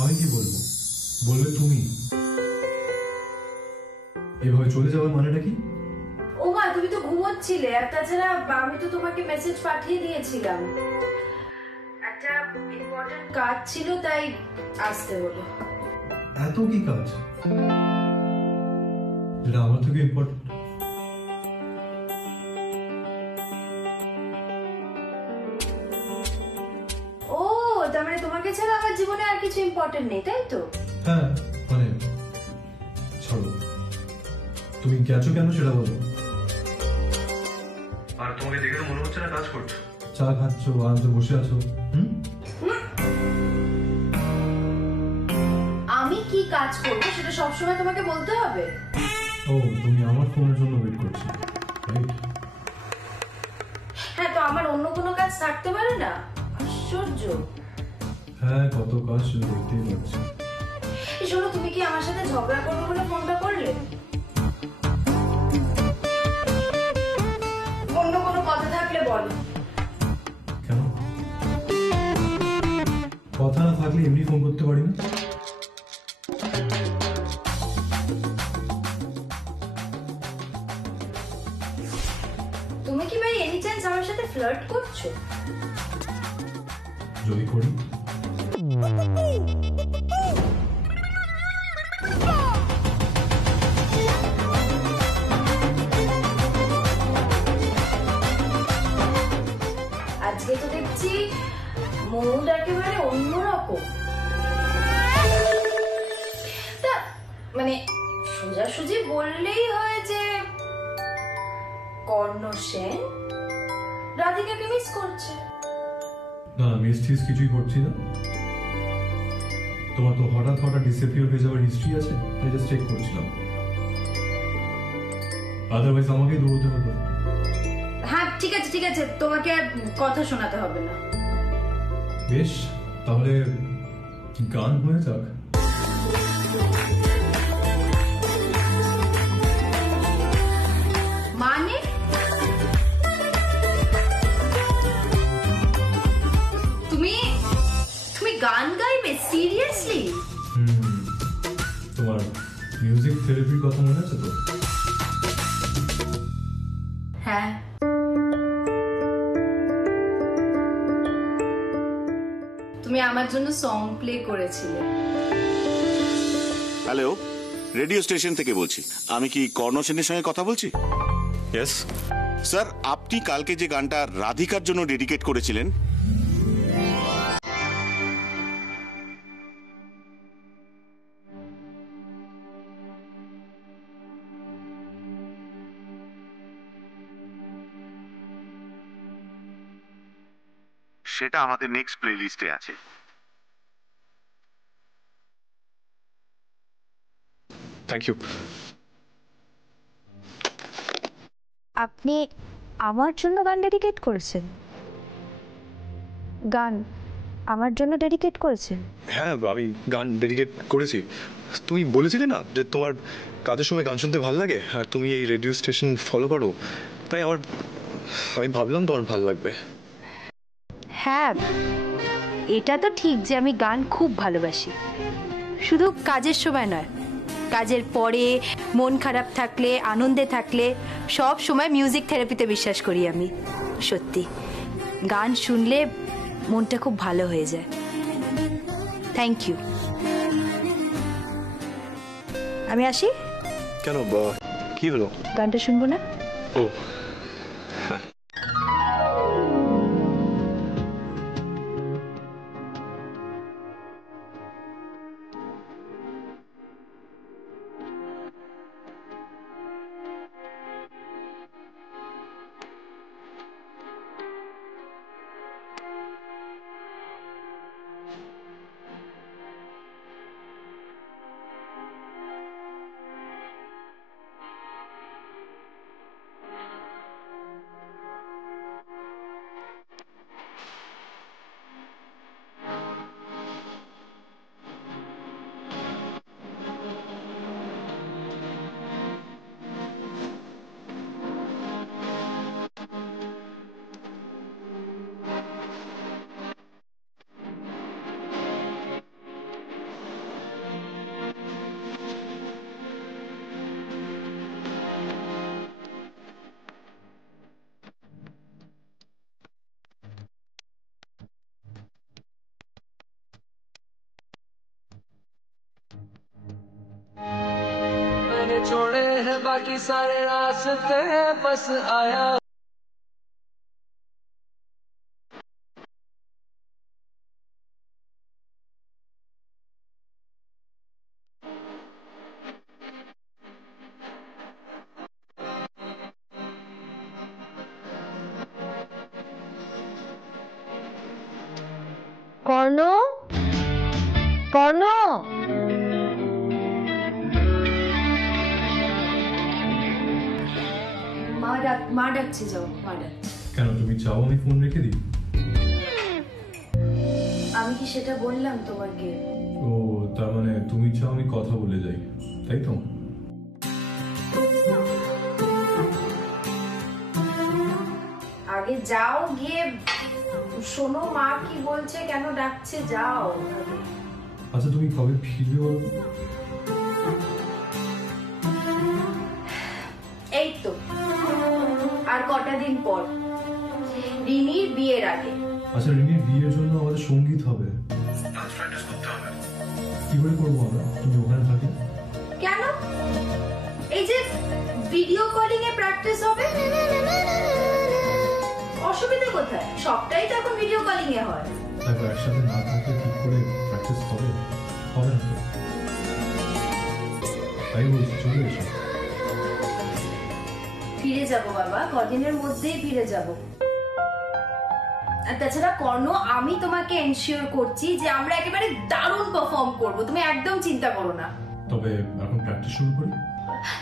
আমি কি বলবো? বলবে তুমি। এভাবে চলে যাওয়ার মানেটা কি? ও মা, তুমি তো ঘুমোচ্ছিলে, আর তাছাড়া আমি তো তোমাকে মেসেজ পাঠিয়ে দিয়েছিলাম, একটা ইম্পর্টেন্ট কাজ ছিল তাই আসতে হলো। এত কি কাজ যেটা আমার থেকে ইম্পর্টেন্ট? ও, তার মানে তোমাকে ছাড়া আমার জীবনে আর কিছু ইম্পর্টেন্ট নেই, তাই তো? হ্যাঁ, মানে ছাড়ো, তুমি গেছো কেন সেটা বলো। আর তোমাকে দেখে তো মনে হচ্ছে না কাজ করছো, চা খাচ্ছো, আরামসে বসে আছো। আমি কি কাজ করবো সেটা সবসময় তোমাকে বলতে হবে? ও, তুমি আমার ফোনের জন্য ওয়েট করছো, রাইট? হ্যাঁ, তো আমার অন্য কোনো কাজ থাকতে পারে না? আশ্চর্য। হ্যাঁ, কত কাজ শুধু দেখতেই পাচ্ছি। শোনো, তুমি কি আমার সাথে ঝগড়া করবে বলে ফোনটা করলে? অন্য কোনো কথা থাকলে বলো। কেন? কথা না থাকলে এমনি ফোন করতে পারি না? তুমি কি ভাই এনি চান্স আমার সাথে ফ্লার্ট করছো? যদি করি? আজকে তো দেখছি মুড একেবারে অন্যরকম। তা মানে সোজাসুজি বললেই হয় যে কর্ণ সেন রাধিকাকে মিস করছে। না, মিস টিস কিছুই করছি না। তোমার তো হঠাৎ হঠাৎ ডিসঅ্যাপিয়ার হয়ে যাওয়ার হিস্ট্রি আছে, তাই জাস্ট চেক করছিলাম। আদারওয়াইজ আমাকেই দৌড়তে হতো। হ্যাঁ, ঠিক আছে ঠিক আছে, তোমাকে আর কথা শোনাতে হবে না। বেশ, তাহলে গান হয়ে যাক। মানে তুমি তুমি গান গাইবে? সিরিয়াসলি? তোমার মিউজিক থেরাপির কথা মনে আছে তো? হ্যাঁ। তুমি আমার জন্য সং প্লে করেছিলে। হ্যালো, রেডিও স্টেশন থেকে বলছি। আমি কি কর্ণ সেনের সঙ্গে কথা বলছি? ইয়েস স্যার, আপনি কালকে যে গানটা রাধিকার জন্য ডেডিকেট করেছিলেন, সেটা আমাদের নেক্সট প্লে লিস্টে আছে। Thank you. আপনি আমার জন্য গান ডেডিকেট করেছেন? গান আমার জন্য ডেডিকেট করেছেন? হ্যাঁ, আমি গান ডেডিকেট করেছি। তুমি বলেছিলে না যে তোমার কাজের সময় গান শুনতে ভালো লাগে, আর তুমি এই রেডিও স্টেশন ফলো করো, তাই আমি ভাবলাম তোমার ভালো লাগবে। হ্যাঁ, এটা তো ঠিক যে আমি গান খুব ভালোবাসি, শুধু কাজের সময় নয়, কাজের পরে, মন খারাপ থাকলে, আনন্দে থাকলে, সব সময় মিউজিক থেরাপিতে বিশ্বাস করি আমি। সত্যি গান শুনলে মনটা খুব ভালো হয়ে যায়। Thank you. আমি আসি। কেন, কি হলো? গানটা শুনবো না? ও, छोड़े हैं बाकी सारे रास्ते बस आया কর্ণ, কর্ণ, মা ডাকছে, যাও, মা ডাকছে। কেন তুমি চাও আমি ফোন রেখে দিই? আমি কি সেটা বললাম তোমাকে? ও তার মানে তুমি চাও আমি কথা বলে যাই, তাই তো? আগে যাও, গিয়ে শোনো মা কি বলছে, কেন ডাকছে, যাও। আচ্ছা তুমি কবে ফিরবে বলো? এই তো আর কটা দিন পর, রিনির বিয়ের আগে। আচ্ছা রিনির বিয়ের জন্য আমাদের সঙ্গীত হবে, কি করে করবো আমরা? তুমি ওখানে থাকি কেন? এই যে ভিডিও কলিং এ প্র্যাকটিস হবে, অসুবিধা কোথায়? সবটাই তো এখন ভিডিও কলিং এ হয়। তারপর একসাথে না থাকলে ঠিক করে প্র্যাকটিস হবে? হবে না তো, তাই বলছি চলে এসো। ফিরে যাব বাবা, কদিনের মধ্যেই ফিরে যাব। আর তাছাড়া কর্ণ, আমি তোমাকে এনশিওর করছি যে আমরা একেবারে দারুণ পারফর্ম করব, তুমি একদম চিন্তা করো না। তবে এখন প্র্যাকটিস শুরু করি?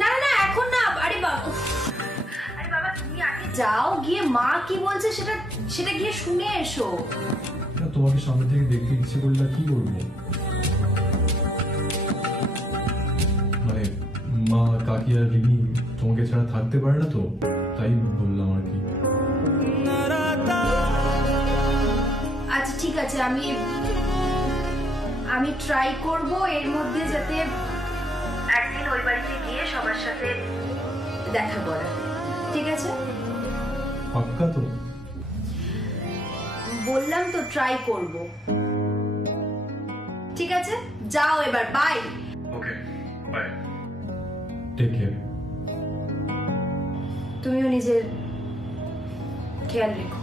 না না এখন না, আরে বাবা, আরে বাবা তুমি আগে যাও, গিয়ে মা কি বলছে সেটা গিয়ে শুনে এসো। না তোমাকে সামনে থেকে দেখতে ইচ্ছে করলে কি করবো? মানে মা, কাকি আর রিনি তোমাকে ছাড়া থাকতে পারে না তো, তাই বললাম আর কি। আচ্ছা ঠিক আছে, আমি ট্রাই করব এর মধ্যে যাতে একদিন ওই বাড়িতে গিয়ে সবার সাথে দেখা করা। ঠিক আছে? পাক্কা তো? বললাম তো ট্রাই করব। ঠিক আছে, যাও এবার, bye. Okay bye, take care. তুমিও নিজের খেয়াল রেখো।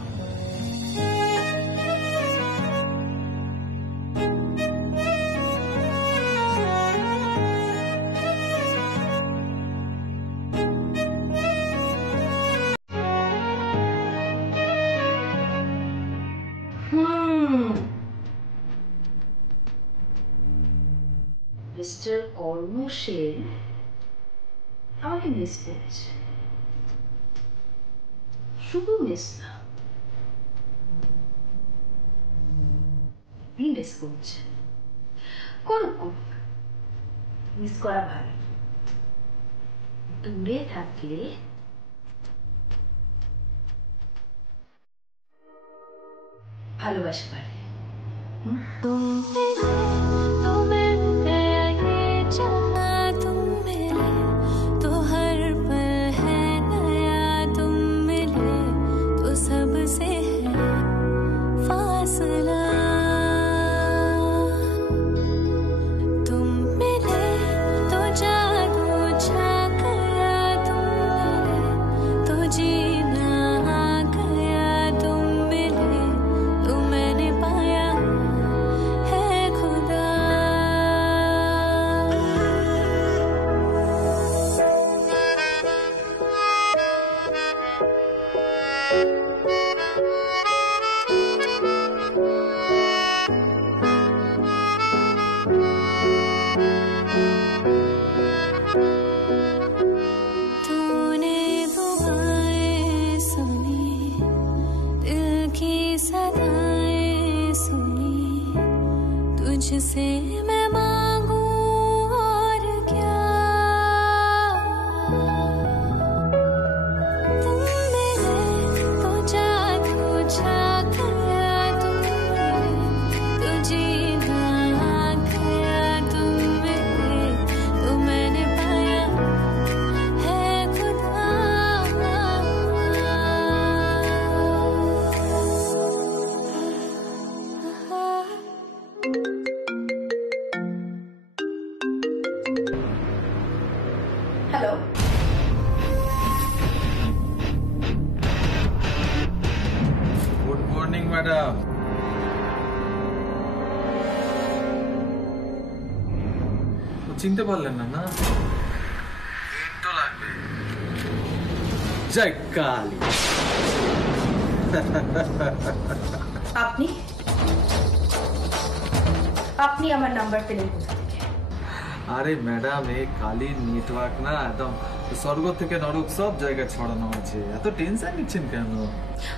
মিস্টার কর্ণ সেন আমাকে মিস করছে, শুধু মিস না, মিস করছে। করুক, মিস করা ভালো। দূরে থাকলে ভালোবাসা পারে। Hello, good morning madam. চিনতে পারলেন না? না তো লাগবে। জয় কালী। আপনি আপনি আমার নাম্বার পেলেন কোথা থেকে? আরে ম্যাডাম, এই কালীর নেটওয়ার্ক না একদম স্বর্গ থেকে নরক সব জায়গায় ছড়ানো আছে। এত টেনশন নিচ্ছেন কেন?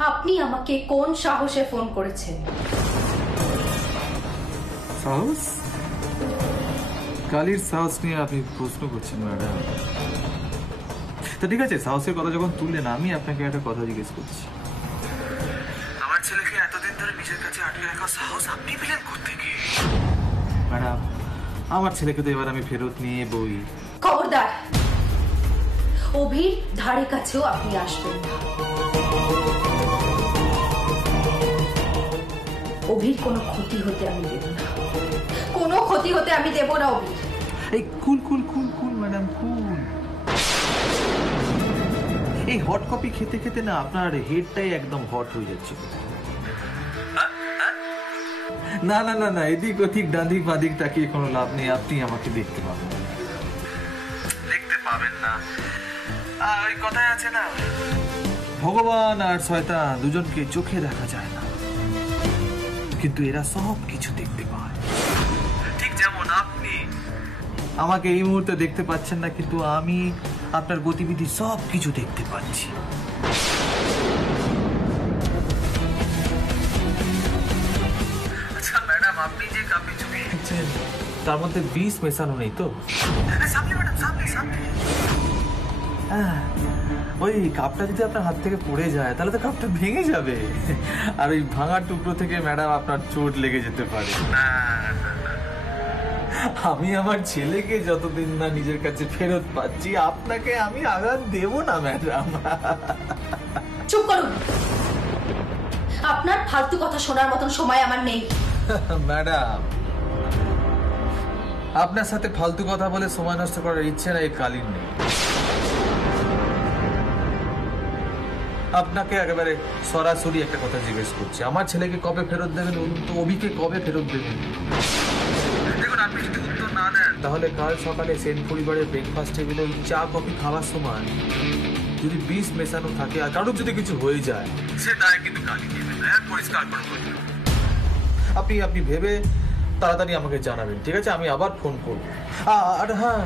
আপনি আমাকে কোন সাহসে ফোন করেছেন? সাহস? কালীর সাহস নিয়ে আপনি প্রশ্ন করছেন ম্যাডাম? তো ঠিক আছে, সাহসের কথা যখন তুললেন, আমি আপনাকে একটা কথা জিজ্ঞেস করছি। আমার ছেলেকে এতদিন ধরে নিজের কাছে আটকে রাখা সাহস আপনি পেলেন কোত্থেকে? ম্যাডাম, আমার ছেলেকে তো এবার আমি ফেরত নিয়ে বই। খবরদার, অভির ধারে কাছেও আপনি আসবেন না। অভির কোনো ক্ষতি হতে আমি দেব না, কোনো ক্ষতি হতে আমি দেব না অভির। এই কুল কুল কুল কুল ম্যাডাম, কুল। এই হট কফি খেতে খেতে না আপনার হেডটাই একদম হট হয়ে যাচ্ছে। না না না না, এদিক ওদিক ডাঁদিক বাদিক তাকিয়ে কোনো লাভ নেই। আপনি আমাকে দেখতে পাবেন না। ওই কথাই আছে না, ভগবান আর শয়তান দুজনকে চোখে দেখা যায় না, কিন্তু এরা সব কিছু দেখতে পায়। ঠিক যেমন আপনি আমাকে এই মুহূর্তে দেখতে পাচ্ছেন না, কিন্তু আমি আপনার গতিবিধি সব কিছু দেখতে পাচ্ছি। আচ্ছা ম্যাডাম, আপনি যে কাপে চুপি দিচ্ছেন তার মধ্যে বিষ মেশানো নেই তো? ওই কাপটা যদি আপনার হাত থেকে পড়ে যায় তাহলে তো কাপটা ভেঙে যাবে, আর ওই ভাঙার টুকরো থেকে ম্যাডাম আপনার চোট লেগে যেতে পারে। আমি আমার ছেলেকে যতদিন না নিজের কাছে ফেরত পাচ্ছি, আপনাকে আমি আঘাত দেব না ম্যাডাম। চুপ করুন, আপনার ফালতু কথা শোনার মতন সময় আমার নেই। ম্যাডাম, আপনার সাথে ফালতু কথা বলে সময় নষ্ট করার ইচ্ছে না এই কালীর নেই। আপনাকে একেবারে সরাসরি একটা কথা জিজ্ঞেস করছি, আমার ছেলেকে কবে ফেরত দেবেন বলুন তো? অভিকে কবে ফেরত দেবেন? দেখুন, আপনি যদি উত্তর না দেন তাহলে কাল সকালে সেন পরিবারের ব্রেকফাস্ট টেবিলে চা কফি খাওয়ার সময় যদি বিষ মেশানো থাকে আর কারোর যদি কিছু হয়ে যায়, সে দায় কিন্তু কালী নেবে না। পরিষ্কার করে বলুন। আপনি ভেবে তাড়াতাড়ি আমাকে জানাবেন, ঠিক আছে? আমি আবার ফোন করব। আর হ্যাঁ,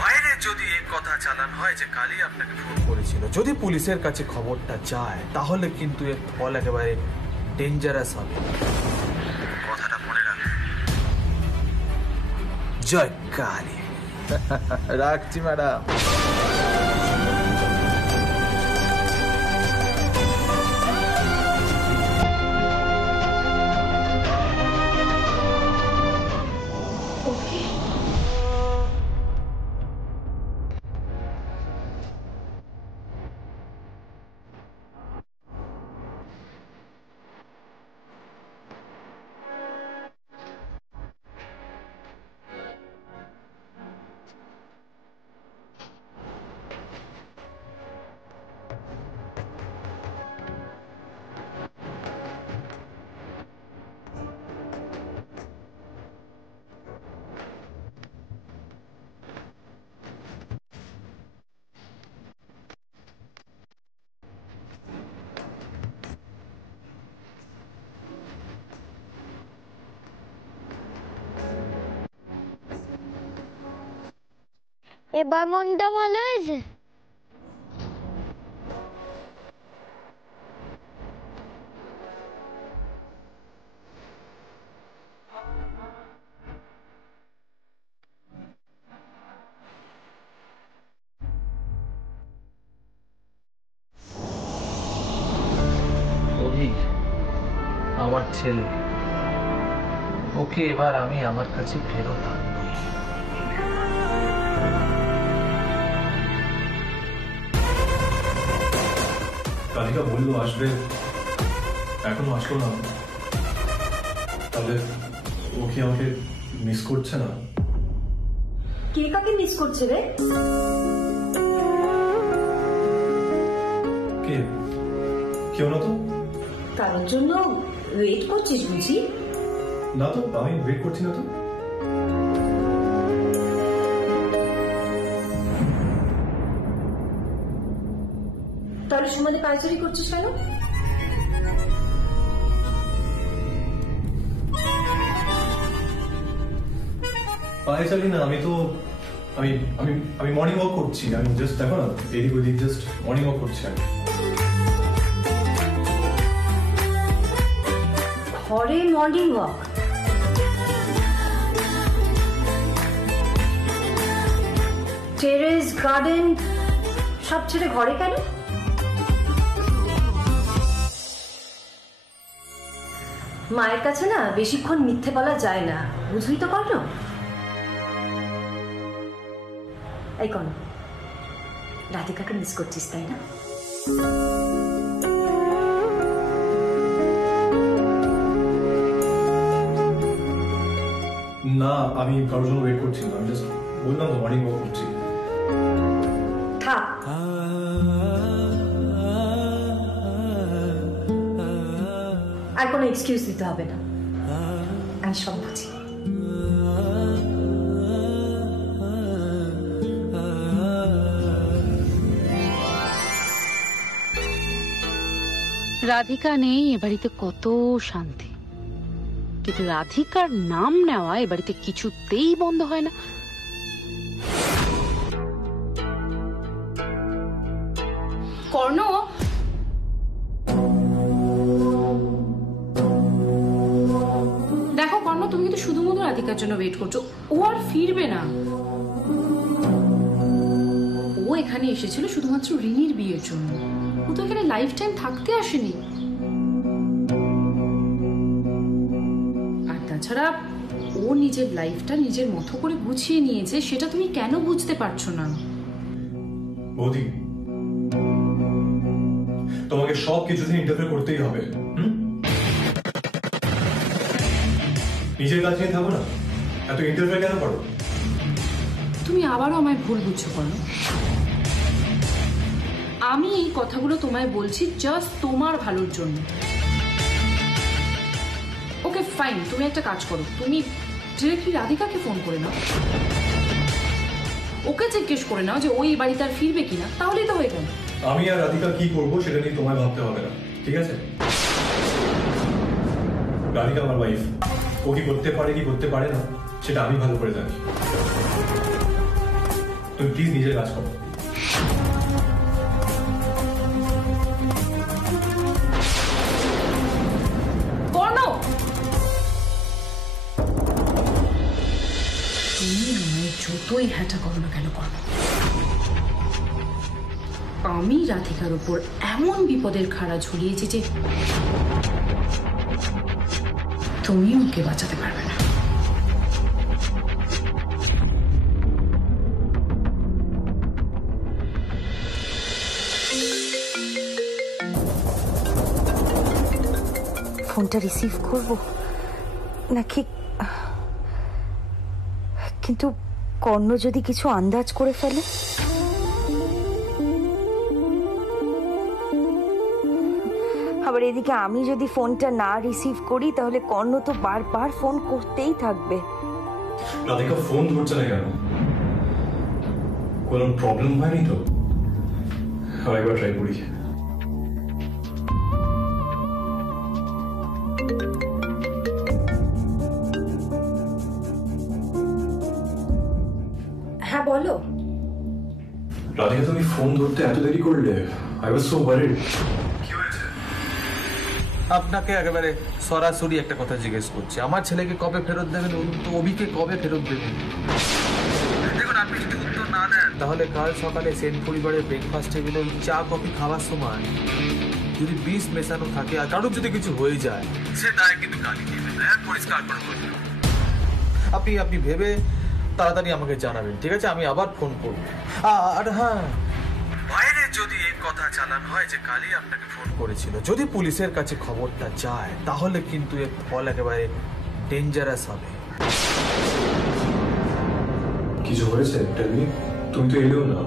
বাইরে যদি এই কথা চালান হয় যে কালী আপনাকে ফোন করেছিল, যদি পুলিশের কাছে খবরটা যায়, তাহলে কিন্তু এর ফল একেবারে ডেঞ্জারাস হবে। কথাটা মনে রাখবেন। জয় কালী। রাখছি ম্যাডাম। এবার মনটা ভালো হয়েছে? অভি আমার ছেলে, ওকে এবার আমি আমার কাছে ফেরত আনবো। কালিকা বললো আসবে, এখনো আসলো না, তাহলে ও কি আমাকে মিস করছে না? কে কাকে মিস করছে রে? কে? কেউ না তো। কারোর জন্য ওয়েট করছিস বুঝি? না তো, আমি ওয়েট করছি না তো। তাহলে সুমাদে পায়চারি করছিস কেন? পায়চারি না, আমি তো আমি আমি আমি মর্নিং ওয়াক করছি। আমি জাস্ট দেখো না, এদিক ওদিক জাস্ট মর্নিং ওয়াক করছি আমি। ঘরে মর্নিং ওয়াক? টেরেস, গার্ডেন সব ছেড়ে ঘরে কেন? মায়ের কাছে না বেশিক্ষণ মিথ্যে বলা যায় না, বুঝলি তো কর্ণ? এই কর্ণ, রাধিকাকে মিস করছিস তাই না? না, আমি কারোর জন্য ওয়েট করছি না। আমি জাস্ট বললাম তো মর্নিং ওয়াক করছি। থাক, আর কোনো এক্সকিউজ দিতে হবে না, আমি সব বুঝি। রাধিকা নেই এ বাড়িতে কত শান্তি, কিন্তু রাধিকার নাম নেওয়া এ বাড়িতে কিছুতেই বন্ধ হয় না। কর্ণ, দেখো কর্ণ, তুমি কিন্তু শুধুমাত্র রাধিকার জন্য ওয়েট করছো। ও আর ফিরবে না। ও এখানে এসেছিল শুধুমাত্র রিনির বিয়ের জন্য। ও তো এখানে লাইফ টাইম থাকতে আসেনি। আর তাছাড়া ও নিজের লাইফটা নিজের মতো করে গুছিয়ে নিয়েছে, সেটা তুমি কেন বুঝতে পারছো না? বৌদি, তোমাকে সব কিছুতে ইন্টারফেয়ার করতেই হবে। নিজের কাজ নিয়ে থাকো না, এত ইন্টারফেয়ার কেন করো? তুমি আবারও আমায় ভুল বুঝছো কর্ণ। আমি এই কথাগুলো তোমায় বলছি জাস্ট তোমার ভালোর জন্য। ওকে ফাইন, তুমি একটা কাজ করো, তুমি ডিরেক্টলি রাধিকাকে ফোন করে নাও, ওকে জিজ্ঞেস করে নাও যে ওই বাড়িতে আর ফিরবে কিনা, তাহলেই তো হয়ে গেল। আমি আর রাধিকা কি করবো সেটা নিয়ে তোমায় ভাবতে হবে না, ঠিক আছে? রাধিকা আমার ওয়াইফ, ও কি করতে পারে কি করতে পারে না সেটা আমি ভালো করে জানি। তুমি প্লিজ নিজের কাজ করো। যতই হ্যাটা করো না কেন করো, আমি রাধিকার উপর এমন বিপদের খাড়া ঝুলিয়েছি যে তুমি ওকে বাঁচাতে পারবে না। ফোনটা রিসিভ করব নাকি? কিন্তু কর্ণ যদি কিছু আন্দাজ করে ফেলে? আবার এদিকে আমি যদি ফোনটা না রিসিভ করি তাহলে কর্ণ তো বারবার ফোন করতেই থাকবে। রাধিকা ফোন ধরছে না কেন? কোনো প্রবলেম হয়নি তো? আরেকবার ট্রাই করি। হ্যাঁ বলো। রাধিকা, তুমি ফোন ধরতে এত দেরি করলে? I was so worried. কি হয়েছে? আপনাকে একেবারে সরাসরি একটা কথা জিজ্ঞেস করছি, আমার ছেলেকে কবে ফেরত দেবেন, তো অভিকে কবে ফেরত দেবেন? দেখুন, আপনি যদি উত্তর না দেন তাহলে কাল সকালে সেন পরিবারের ব্রেকফাস্ট টেবিলে ওই চা কফি খাওয়ার সময় যদি বিষ মেশানো থাকে আর কারোর যদি কিছু হয়ে যায়, সে দায় কিন্তু কালি নেবে, পরিষ্কার করে বলবেন। আপনি ভেবে তাড়াতাড়ি আমাকে জানাবেন, ঠিক আছে? আমি আবার ফোন করব। আর হ্যাঁ, বাইরে যদি এই কথা চালানো হয় যে কালি আপনাকে ফোন করেছিল, যদি পুলিশের কাছে খবরটা যায়, তাহলে কিন্তু এর ফল একেবারে ডেঞ্জারাস হবে। কি কিছু হয়েছে টেল মি, তুমি তো এলেও না।